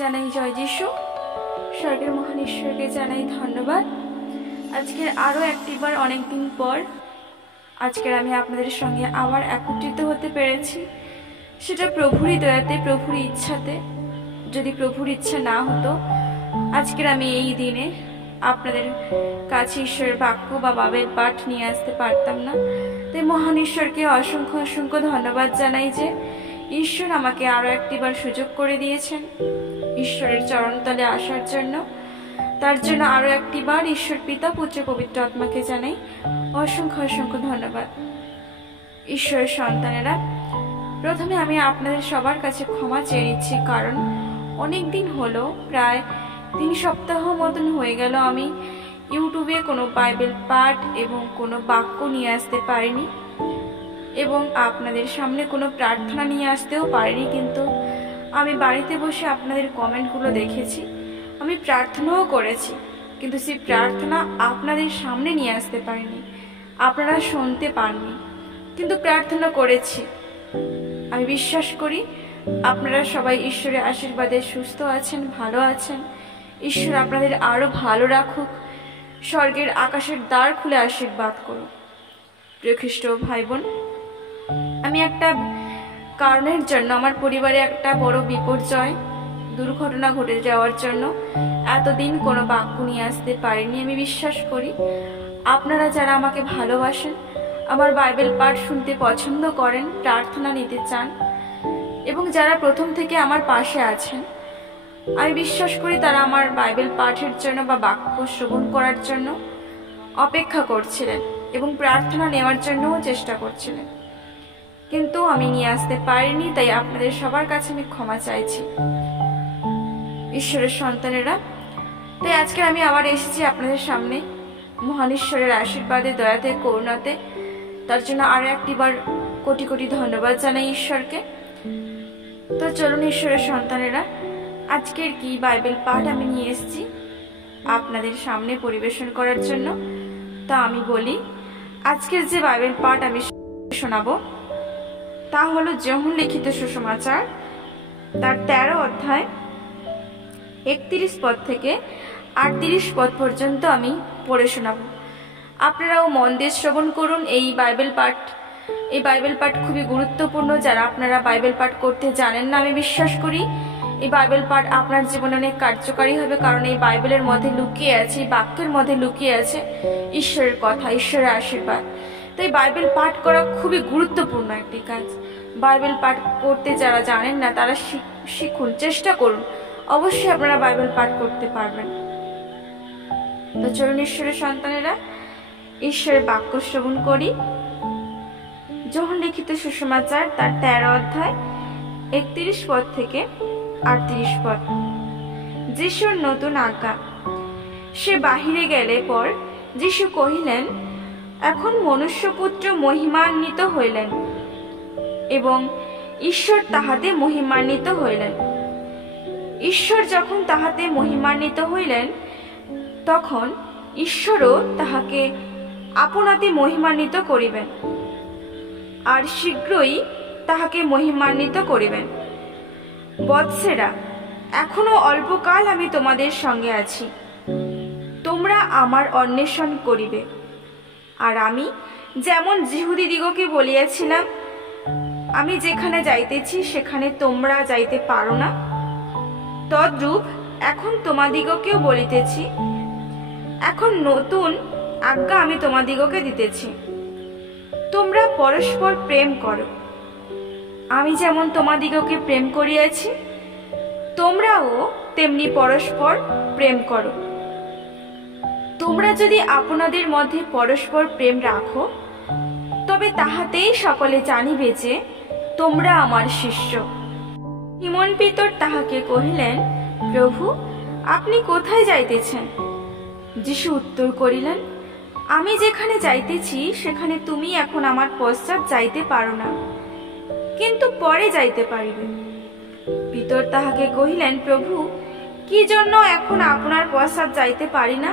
জানাই জয় যিশু, স্বর্গের মহান ঈশ্বরকে জানাই ধন্যবাদ। আজকের আরো একটিবার অনেকদিন পর আজকের আমি আপনাদের সঙ্গে আবার একত্রিত হতে পেরেছি। সেটা প্রভুরই দয়াতে, প্রভুর ইচ্ছাতে। যদি প্রভুর ইচ্ছা না হতো আজকের আমি এই দিনে আপনাদের কাছে ঈশ্বরের বাক্য বা বাবের পাঠ নিয়ে আসতে পারতাম না। তাই মহান ঈশ্বরকে অসংখ্য অসংখ্য ধন্যবাদ জানাই যে ঈশ্বর আমাকে আরো একটিবার সুযোগ করে দিয়েছেন ঈশ্বরের চরণতলে আসার জন্য। তার জন্য আরো একটিবার ঈশ্বর পিতা, পুত্র, পবিত্র আত্মাকে জানাই অসংখ্য অসংখ্য ধন্যবাদ। ঈশ্বরের সন্তানেরা, প্রথমে আমি আপনাদের সবার কাছে ক্ষমা চেয়ে নিচ্ছি, কারণ অনেকদিন হলো, প্রায় 3 সপ্তাহ মতন হয়ে গেল আমি ইউটিউবে কোনো বাইবেল পাঠ এবং কোনো বাক্য নিয়ে আসতে পারিনি এবং আপনাদের সামনে কোনো প্রার্থনা নিয়ে আসতেও পারিনি। কিন্তু আমি বাড়িতে বসে আপনাদের কমেন্টগুলো দেখেছি, আমি প্রার্থনাও করেছি, কিন্তু সেই প্রার্থনা আপনাদের সামনে নিয়ে আসতে পারিনি, আপনারা শুনতে পাননি, কিন্তু প্রার্থনা করেছি। আমি বিশ্বাস করি আপনারা সবাই ঈশ্বরের আশীর্বাদে সুস্থ আছেন, ভালো আছেন। ঈশ্বর আপনাদের আরো ভালো রাখুক, স্বর্গের আকাশের দ্বার খুলে আশীর্বাদ করুন। প্রিয় খ্রিস্ট ভাই বোন, আমি একটা কারণের জন্য, আমার পরিবারে একটা বড় বিপর্যয়, দুর্ঘটনা ঘটে যাওয়ার জন্য এতদিন কোনো বাক্য নিয়ে আসতে পারিনি। আমি বিশ্বাস করি আপনারা যারা আমাকে ভালোবাসেন, আমার বাইবেল পাঠ শুনতে পছন্দ করেন, প্রার্থনা নিতে চান এবং যারা প্রথম থেকে আমার পাশে আছেন, আমি বিশ্বাস করি তারা আমার বাইবেল পাঠের জন্য বা বাক্য শ্রবণ করার জন্য অপেক্ষা করছিলেন এবং প্রার্থনা নেওয়ার জন্যও চেষ্টা করছিলেন, কিন্তু আমি নিয়ে আসতে পারিনি। তাই আপনাদের সবার কাছে আমি ক্ষমা চাইছি ঈশ্বরের সন্তানেরা। তাই আজকে আমি আবার এসেছি আপনাদের সামনে মহান ঈশ্বরের আশীর্বাদে, দয়াতে, করুণাতে। তার জন্য আরো একটিবার কোটি কোটি ধন্যবাদ জানাই ঈশ্বরকে। তো চলুন ঈশ্বরের সন্তানেরা, আজকের কি বাইবেল পাঠ আমি নিয়ে এসেছি আপনাদের সামনে পরিবেশন করার জন্য। তা আমি বলি, আজকের যে বাইবেল পাঠ আমি শোনাবো তা হলো যোহন লিখিত সুসমাচার, তার 13 অধ্যায় 31 পদ থেকে 38 পদ পর্যন্ত আমি পড়ে শোনাবো। আপনারাও মন দিয়ে শ্রবণ করুন। এই বাইবেল পাঠ খুবই গুরুত্বপূর্ণ। যারা আপনারা বাইবেল পাঠ করতে জানেন না, আমি বিশ্বাস করি এই বাইবেল পাঠ আপনার জীবনে অনেক কার্যকারী হবে, কারণ এই বাইবেলের মধ্যে লুকিয়ে আছে, বাক্যের মধ্যে লুকিয়ে আছে ঈশ্বরের কথা, ঈশ্বরের আশীর্বাদ। তাই বাইবেল পাঠ করা খুবই গুরুত্বপূর্ণ একটি কাজ। বাইবেল পাঠ করতে যারা জানেন না তারা শিখুন, চেষ্টা করুন, অবশ্যই আপনারা বাইবেল পাঠ করতে পারবেন। তো চলুন ঈশ্বরের সন্তানেরা, ঈশ্বরের বাক্য শ্রবণ করি। যোহন লিখিত সুসমাচার তার 13 অধ্যায় 31 পদ থেকে 38 পদ। যিশুর নতুন আজ্ঞা। সে বাহিরে গেলে পর যিশু কহিলেন, এখন মনুষ্যপুত্র মহিমান্বিত হইলেন এবং ঈশ্বর তাহাতে মহিমান্বিত হইলেন। ঈশ্বর যখন তাহাতে মহিমান্বিত হইলেন, তখন ঈশ্বরও তাহাকে আপনাতে মহিমান্বিত করিবেন, আর শীঘ্রই তাহাকে মহিমান্বিত করিবেন। বৎসেরা, এখনো অল্পকাল আমি তোমাদের সঙ্গে আছি, তোমরা আমার অন্বেষণ করিবে। আর আমি যেমন যিহুদীদিগকে বলিয়াছিলাম, আমি যেখানে যাইতেছি সেখানে তোমরা যাইতে পারো না, তদ্রূপ এখন তোমাদিগকেও বলিতেছি, এখন নতুন আজ্ঞা আমি তোমাদিগকে দিতেছি, তোমরা পরস্পর প্রেম করো। আমি যেমন তোমাদিগকে প্রেম করিয়াছি, তোমরাও তেমনি পরস্পর প্রেম করো। তোমরা যদি আপনাদের মধ্যে পরস্পর প্রেম রাখো, তবে তাহাতেই সকলে জানিবে যে তোমরা আমার শিষ্য। সিমন পিতর তাহাকে কহিলেন, প্রভু, আপনি কোথায় যাইতেছেন? যিশু উত্তর করিলেন, আমি যেখানে যাইতেছি সেখানে তুমি এখন আমার পশ্চাৎ যাইতে পারো না, কিন্তু পরে যাইতে পারিবে। পিতর তাহাকে কহিলেন, প্রভু, কি জন্য এখন আপনার পশ্চাৎ যাইতে পারি না?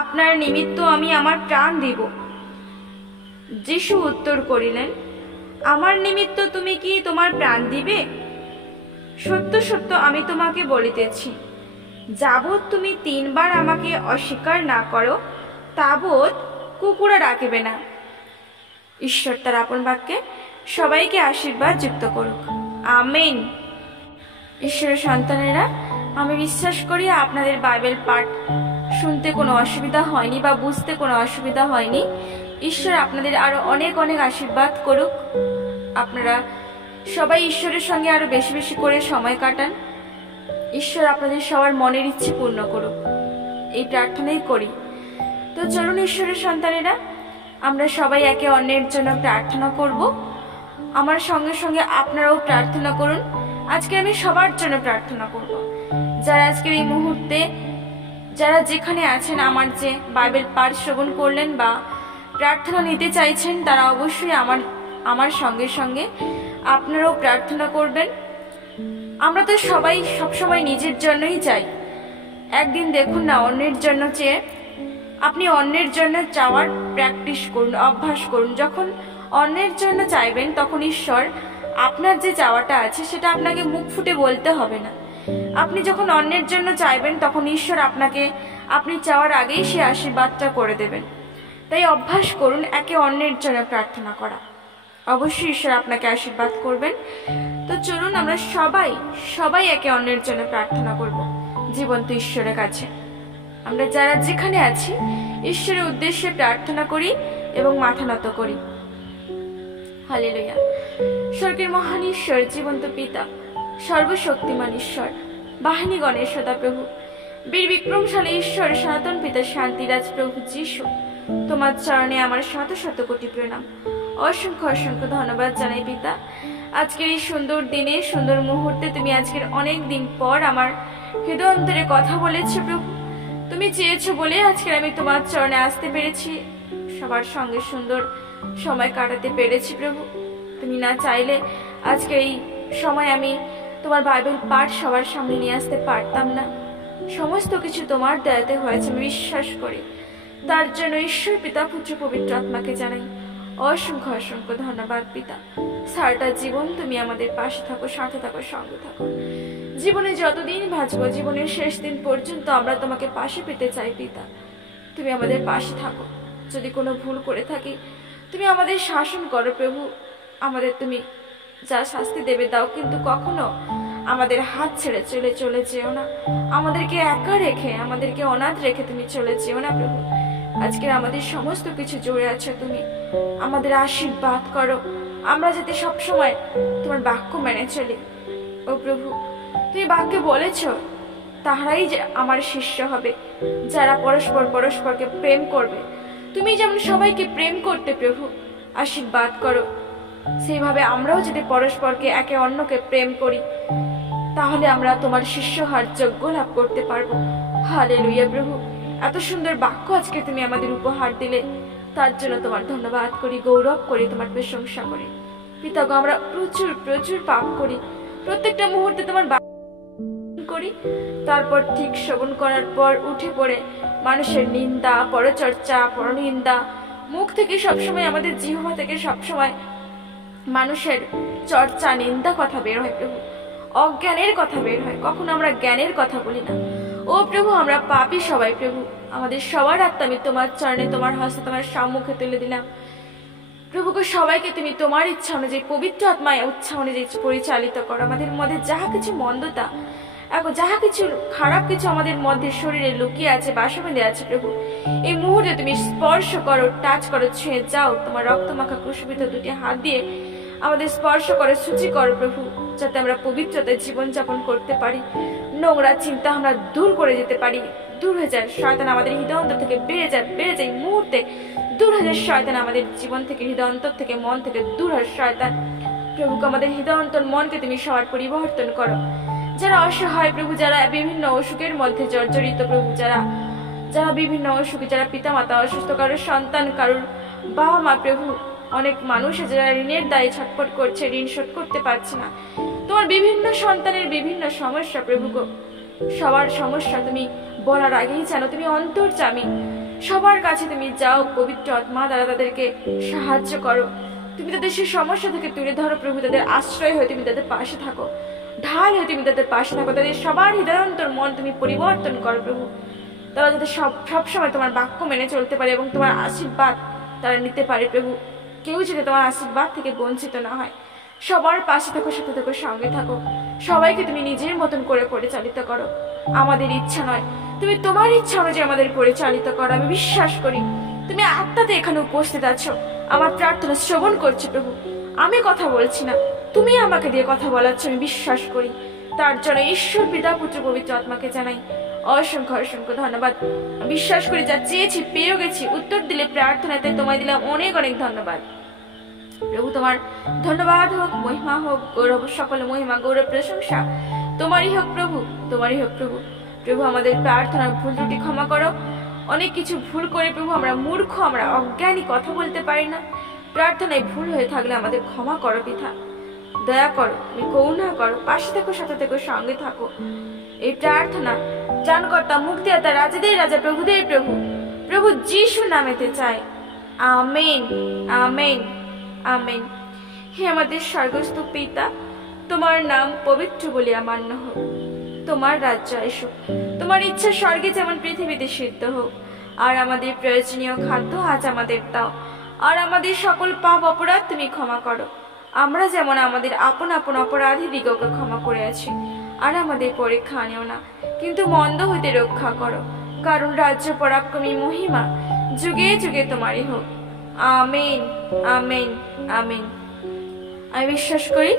আপনার নিমিত্ত আমি আমার প্রাণ দিব। যিশু উত্তর করিলেন, আমার নিমিত্ত তুমি কি তোমার প্রাণ দিবে? সত্য সত্য আমি তোমাকে বলিতেছি, যাবৎ তুমি 3 বার আমাকে অস্বীকার না করো, তাবৎ কুকুরা ডাকিবে না। ঈশ্বর তার আপন বাক্যে সবাইকে আশীর্বাদ যুক্ত করুক। আমেন। ঈশ্বরের সন্তানেরা, আমি বিশ্বাস করি আপনাদের বাইবেল পাঠ শুনতে কোনো অসুবিধা হয়নি বা বুঝতে কোনো অসুবিধা হয়নি। ঈশ্বর আপনাদের আরো অনেক অনেক আশীর্বাদ করুক। আপনারা সবাই ঈশ্বরের সঙ্গে আরো বেশি বেশি করে সময় কাটান। ঈশ্বর আপনাদের সবার মনের ইচ্ছে পূর্ণ করুক, এই প্রার্থনাই করি। তো চলুন ঈশ্বরের সন্তানেরা, আমরা সবাই একে অন্যের জন্য প্রার্থনা করব। আমার সঙ্গে সঙ্গে আপনারাও প্রার্থনা করুন। আজকে আমি সবার জন্য প্রার্থনা করব, যারা আজকের এই মুহূর্তে, যারা যেখানে আছেন, আমার যে বাইবেল পাঠ শ্রবণ করলেন বা প্রার্থনা নিতে চাইছেন, তারা অবশ্যই আমার সঙ্গে সঙ্গে আপনারাও প্রার্থনা করবেন। আমরা তো সবাই সবসময় নিজের জন্যই চাই। একদিন দেখুন না, অন্যের জন্য চেয়ে আপনি অন্যের জন্য চাওয়ার প্র্যাকটিস করুন, অভ্যাস করুন। যখন অন্যের জন্য চাইবেন, তখন ঈশ্বর আপনার যে চাওয়াটা আছে সেটা আপনাকে মুখ ফুটে বলতে হবে না। আপনি যখন অন্যের জন্য চাইবেন, তখন ঈশ্বর আপনাকে আপনি চাওয়ার আগেই সে আশীর্বাদটা করে দেবেন। তাই অভ্যাস করুন একে অন্যের জন্য প্রার্থনা করা। অবশ্যই ঈশ্বর আপনাকে আশীর্বাদ করবেন। তো চলুন আমরা সবাই একে অন্যের জন্য প্রার্থনা করব জীবন্ত ঈশ্বরের কাছে। আমরা যারা যেখানে আছি, ঈশ্বরের উদ্দেশ্যে প্রার্থনা করি এবং মাথা নত করি। হালেলুয়া। স্বর্গের মহান ঈশ্বর, জীবন্ত পিতা, সর্বশক্তিমান ঈশ্বর, বাহিনীগণের সদাপ্রভু, বীর বিক্রমশালী ঈশ্বর, সনাতন পিতা, শান্তিরাজ প্রভু যিশু, তোমার চরণে আমার শত শত কোটি প্রণাম, অসংখ্য অসংখ্য ধন্যবাদ জানাই পিতা। আজকের এই সুন্দর দিনে, সুন্দর মুহূর্তে তুমি আজকের অনেক দিন পর আমার হৃদয় অন্তরে কথা বলেছো প্রভু। তুমি চেয়েছো বলে আজকের আমি তোমার চরণে আসতে পেরেছি, সবার সঙ্গে সুন্দর সময় কাটাতে পেরেছি প্রভু। তুমি না চাইলে আজকে এই সময় আমি তোমার বাইবেল পাঠ সবার সামনে নিয়ে আসতে পারতাম না। সমস্ত কিছু তোমার দয়াতে হয়েছে, আমি বিশ্বাস করি। তার জন্য ঈশ্বর পিতা, পুত্র, পবিত্র আত্মাকে জানাই অসংখ্য অসংখ্য ধন্যবাদ পিতা। সারাটা জীবন তুমি আমাদের পাশে থাকো, সাথে থাকো, সঙ্গে থাকো। জীবনে যতদিন বাঁচবো, জীবনের শেষ দিন পর্যন্ত আমরা তোমাকে পাশে পেতে চাই পিতা। তুমি আমাদের পাশে থাকো। যদি কোনো ভুল করে থাকি, তুমি আমাদের শাসন করো প্রভু। আমাদের তুমি যা শাস্তি দেবে দাও, কিন্তু কখনো আমাদের হাত ছেড়ে চলে যেও না। আমাদেরকে একা রেখে, আমাদেরকে অনাথ রেখে তুমি চলে যেও না প্রভু। আজকের আমাদের সমস্ত কিছু জুড়ে আছো তুমি। আমাদের আশীর্বাদ করো, আমরা যাতে সবসময় তোমার বাক্য মেনে চলি। ও প্রভু, তুমি বাক্যে বলেছ, তাহারাই যে আমার শিষ্য হবে, যারা পরস্পরকে প্রেম করবে। তুমি যেমন সবাইকে প্রেম করতে প্রভু, আশীর্বাদ করো। সেইভাবে আমরাও যদি পরস্পরকে একে অন্যকে প্রেম করি, তাহলে আমরা তোমার শিষ্য হওয়ার যোগ্য লাভ করতে পারবো। হালেলুয়া প্রভু, এত সুন্দর বাক্য আজকে তুমি আমাদের উপহার দিলে, তার জন্য তোমার ধন্যবাদ করি, গৌরব করি, তোমার প্রশংসা করি। পিতাগো, আমরা প্রচুর প্রচুর পাপ করি, প্রত্যেকটা মুহূর্তে তোমার করি, তারপর ঠিক শ্রবণ করার পর উঠে পড়ে মানুষের নিন্দা, পরচর্চা, পরনিন্দা, মুখ থেকে সবসময়, আমাদের জিহ্বা থেকে সবসময় মানুষের চর্চা, নিন্দা কথা বের হয় প্রভু। অজ্ঞানের কথা বের হয়, কখনো আমরা জ্ঞানের কথা বলি না। ও প্রভু, আমরা পাপী সবাই প্রভু। আমাদের সবার আত্মা আমি তোমার চরণে, তোমার হস্তে, তোমার সম্মুখে তুলে দিলাম প্রভুকে। সবাইকে তুমি তোমার ইচ্ছা অনুযায়ী, পবিত্র আত্মায় ইচ্ছা অনুযায়ী পরিচালিত করো। আমাদের মধ্যে যাহা কিছু মন্দতা, যাহা কিছু খারাপ কিছু আমাদের মধ্যে শরীরে লুকিয়ে আছে, বাসা বেঁধে আছে প্রভু, এই মুহূর্তে তুমি স্পর্শ করো, টাচ করো, ছুঁয়ে যাও। তোমার রক্তমাখা ক্রুশবিদ্ধ দুটি হাত দিয়ে আমাদের স্পর্শ করে সূচি করো প্রভু, যাতে আমরা পবিত্রতায় জীবনযাপন করতে পারি। নোংরা চিন্তা আমরা দূর করে যেতে পারি, দূর হয়ে যায় শয়তান আমাদের হৃদয় অন্তর থেকে, বেড়ে যায় মুহূর্তে দূর হয়ে যায় শয়তান আমাদের জীবন থেকে, হৃদয় অন্তর থেকে, মন থেকে দূর হয় শয়তান। প্রভুকে আমাদের হৃদয় অন্তর, মনকে তুমি সবার পরিবর্তন করো। যারা অসহায় প্রভু, যারা বিভিন্ন অসুখের মধ্যে জর্জরিত প্রভু, যারা বিভিন্ন অসুখী, যারা পিতা মাতা অসুস্থ, কারোর সন্তান, কারোর বাবা মা প্রভু, অনেক মানুষ যারা ঋণের দায়ে ছটফট করছে, ঋণ শোধ করতে পারছে না। তোমার বিভিন্ন সন্তানের বিভিন্ন সমস্যা প্রভু গো, সবার সমস্যা তুমি বলার আগেই জানো। তুমি অন্তর্যামী, সবার কাছে তুমি যাও, পবিত্র আত্মা দ্বারা তাদেরকে সাহায্য করো। তুমি তাদের সেই সমস্যা থেকে তুলে ধরো প্রভু, তাদের আশ্রয় হয়ে তুমি তাদের পাশে থাকো, ঢাল হয়ে তুমি তাদের পাশে থাকো। তাদের সবার হৃদয়ন্তর মন তুমি পরিবর্তন করো প্রভু, তারা যাতে সবসময় তোমার বাক্য মেনে চলতে পারে এবং তোমার আশীর্বাদ তারা নিতে পারে প্রভু। কেউ যাতে তোমার আশীর্বাদ থেকে বঞ্চিত না হয়। সবার পাশে থাকো, সাথে থাকো, সঙ্গে থাকো। সবাইকে তুমি নিজের মতন করে পরিচালিত করো। আমাদের ইচ্ছা নয়, তুমি তোমার ইচ্ছা অনুযায়ী আমাদের পরিচালিত করো। আমি বিশ্বাস করি তুমি আত্মাতে এখানে উপস্থিত আছো, আমার প্রার্থনা শ্রবণ করছো প্রভু। আমি কথা বলছি না, তুমি আমাকে দিয়ে কথা বলাচ্ছ, আমি বিশ্বাস করি। তার জন্য ঈশ্বর পিতা পুত্র পবিত্র আত্মাকে জানাই অসংখ্য অসংখ্য ধন্যবাদ। বিশ্বাস করি যা চেয়েছি পেয়েও গেছি, উত্তর দিলে প্রার্থনাতে তোমায় দিলাম অনেক অনেক ধন্যবাদ প্রভু। তোমার ধন্যবাদ হোক, মহিমা হোক, গৌরব, সকল মহিমা গৌরব প্রশংসা তোমারই হোক প্রভু, তোমারই হোক প্রভু। প্রভু আমাদের প্রার্থনার ভুল ত্রুটি ক্ষমা করো। অনেক কিছু ভুল করে প্রভু, আমরা মূর্খ, আমরা অজ্ঞানী, কথা বলতে পারি না। প্রার্থনায় ভুল হয়ে থাকলে আমাদের ক্ষমা করো পিতা, দয়া করো, তুমি করুণা করো, পাশে থেকো, সাথে থেকো, সঙ্গে থাকো। এই প্রার্থনা ত্রাণকর্তা, মুক্তিদাতা, রাজাদের রাজা, প্রভুদের প্রভু, প্রভু যিশু নামেতে চাই। Amen, amen, amen. হে আমাদের স্বর্গস্থ পিতা, তোমার নাম পবিত্র বলিয়া মান্য হোক, তোমার রাজ্য আসুক, তোমার ইচ্ছা স্বর্গে যেমন পৃথিবীতে সিদ্ধ হোক। আর আমাদের প্রয়োজনীয় খাদ্য আজ আমাদের দাও, আর আমাদের সকল পাপ অপরাধ তুমি ক্ষমা করো, আমরা যেমন আমাদের আপন আপন অপরাধী দিগকে ক্ষমা করে আছি। আর আমাদের পরীক্ষা আনিও না, কিন্তু মন্দ হইতে রক্ষা করো, কারণ রাজ্য, পরাক্রমী, মহিমা যুগে যুগে তোমারই হোক। Amen, amen, amen. আমি বিশ্বাস করি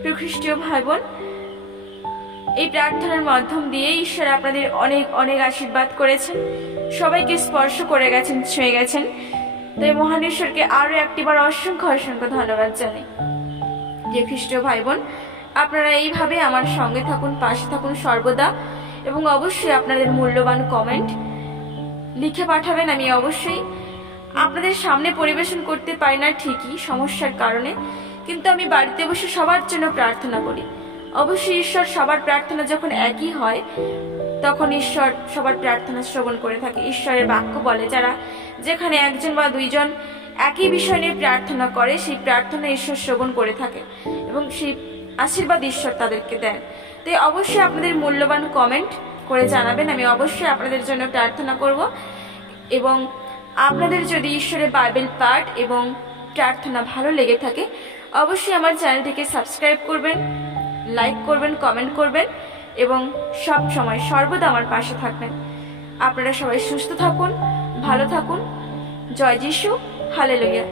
প্রিয় খ্রিস্টীয় ভাই বোন, এই প্রার্থনার মাধ্যম দিয়ে ঈশ্বর আপনাদের অনেক অনেক আশীর্বাদ করেছেন, সবাইকে স্পর্শ করে গেছেন, ছুঁয়ে গেছেন। তাই মহান ঈশ্বরকে আরো একটিবার অসংখ্য অসংখ্য ধন্যবাদ জানাই। যে খ্রিস্টীয় ভাই বোন, আপনারা এইভাবে আমার সঙ্গে থাকুন, পাশে থাকুন সর্বদা, এবং অবশ্যই আপনাদের মূল্যবান কমেন্ট লিখে পাঠাবেন। আমি অবশ্যই আপনাদের সামনে পরিবেশন করতে পারি না ঠিকই, সমস্যার কারণে, কিন্তু আমি বাড়িতে বসে সবার জন্য প্রার্থনা করি। অবশ্যই ঈশ্বর সবার প্রার্থনা যখন একই হয়, তখন ঈশ্বর সবার প্রার্থনা শ্রবণ করে থাকে। ঈশ্বরের বাক্য বলে, যারা যেখানে একজন বা দুইজন একই বিষয় নিয়ে প্রার্থনা করে, সেই প্রার্থনা ঈশ্বর শ্রবণ করে থাকে এবং সেই আশীর্বাদ ঈশ্বর তাদেরকে দেন। তাই অবশ্যই আপনাদের মূল্যবান কমেন্ট করে জানাবেন, আমি অবশ্যই আপনাদের জন্য প্রার্থনা করব। এবং আপনাদের যদি ঈশ্বরের বাইবেল পাঠ এবং প্রার্থনা ভালো লেগে থাকে, অবশ্যই আমার চ্যানেলটিকে সাবস্ক্রাইব করবেন, লাইক করবেন, কমেন্ট করবেন এবং সব সময় সর্বদা আমার পাশে থাকবেন। আপনারা সবাই সুস্থ থাকুন, ভালো থাকুন। জয় যিশু, হালেলুয়া।